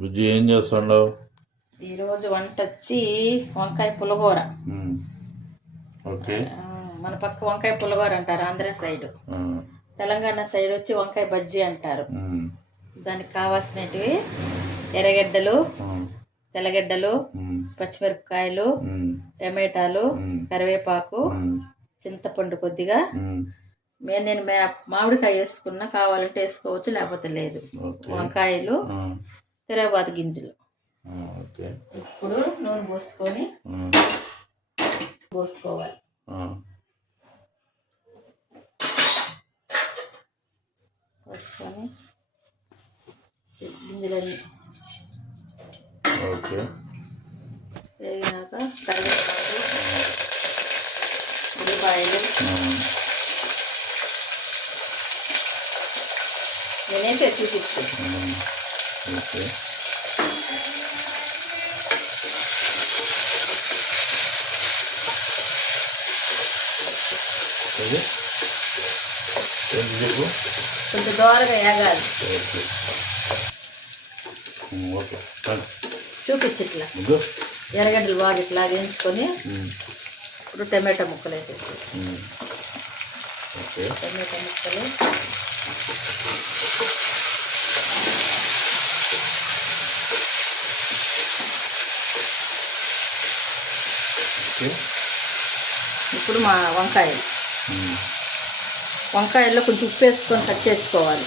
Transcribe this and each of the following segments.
బుజ్జి ఏం చేస్తున్నావు? ఈరోజు వంట వచ్చి వంకాయ పులగూర. ఓకే. మన పక్క వంకాయ పులగూర అంటారు ఆంధ్ర సైడ్. తెలంగాణ సైడ్ వచ్చి వంకాయ బజ్జీ అంటారు. దానికి కావాల్సినవి ఎర్రగడ్డలు, తెల్లగడ్డలు, పచ్చిమిరపకాయలు, టమాటాలు, కరివేపాకు, చింతపండు కొద్దిగా. నేను మామిడికాయ వేసుకున్నా, కావాలంటే వేసుకోవచ్చు, లేకపోతే లేదు. వంకాయలు, తిరగబాతు గింజలు. ఇప్పుడు నూనె పోసుకొని పోసుకోవాలి. పోసుకొని గింజలన్నీ వేగినాక కరివేపాకు, ఉల్లిపాయలు. నేనైతే చూపిస్తాను. కొంచెం దోరగా వేగాలి. చూపించి ఇట్లా ఎర్రగడ్డలు బాగా ఇట్లా వేయించుకొని ఇప్పుడు టమాటా ముక్కలు వేసేసి టమాటా ముక్కలు ఇప్పుడు మా వంకాయల్లో కొంచెం ఉప్పు వేసుకొని కట్ చేసుకోవాలి,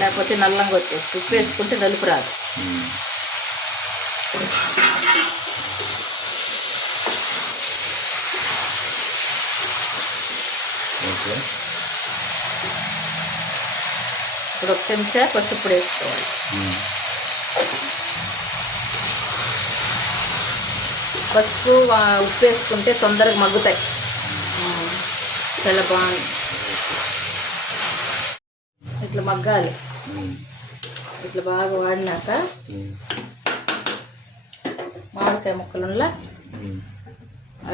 లేకపోతే నల్లంగా వచ్చేసి. ఉప్పు వేసుకుంటే నలుపు రాదు. ఇప్పుడు ఒక చెంచా పసుపు వేసుకోవాలి. పసుపు ఉప్పు వేసుకుంటే తొందరగా మగ్గుతాయి. చాలా బాగుంది. ఇట్లా మగ్గాలి. ఇట్లా బాగా వాడినాక మామిడికాయ ముక్కలులా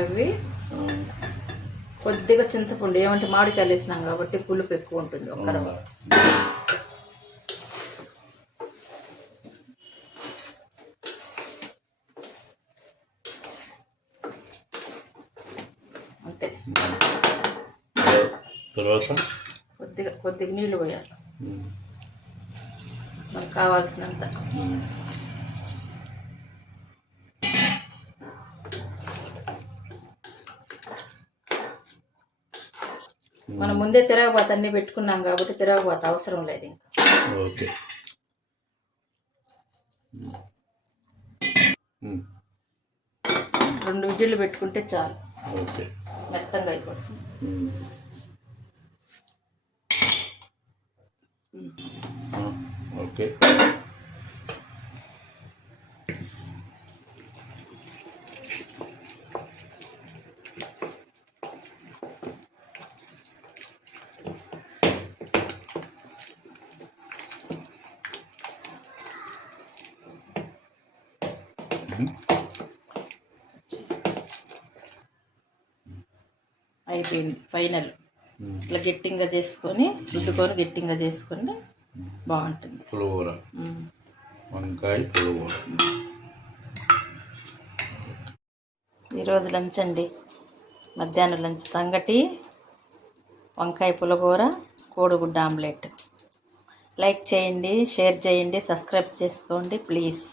అవి కొద్దిగా చింతపండు, ఏమంటే మామిడికాయలు వేసినాం కాబట్టి పులుపు ఎక్కువ ఉంటుంది. ఒక్కరవ అంతే. తర్వాత కొద్దిగా నీళ్లు పోయాలి మనకు కావాల్సినంత. మనం ముందే తిరగబాత అన్ని పెట్టుకున్నాం కాబట్టి తిరగబాత అవసరం లేదు ఇంకా. ఓకే. 2 విజిల్లు పెట్టుకుంటే చాలు. ఓకే. మెత్తంగా అయిపోతుంది. ఓకే. అయిపోయింది ఫైనల్. ఇట్లా గట్టిగా చేసుకొని రుద్దుకొని గట్టిగా చేసుకొని బాగుంటుంది పులిహోర. వంకాయ పులిహోర ఈరోజు లంచ్ అండి. మధ్యాహ్నం లంచ్ సంగటి, వంకాయ పులిహోర, కోడిగుడ్డ ఆమ్లెట్. లైక్ చేయండి, షేర్ చేయండి, సబ్స్క్రైబ్ చేసుకోండి ప్లీజ్.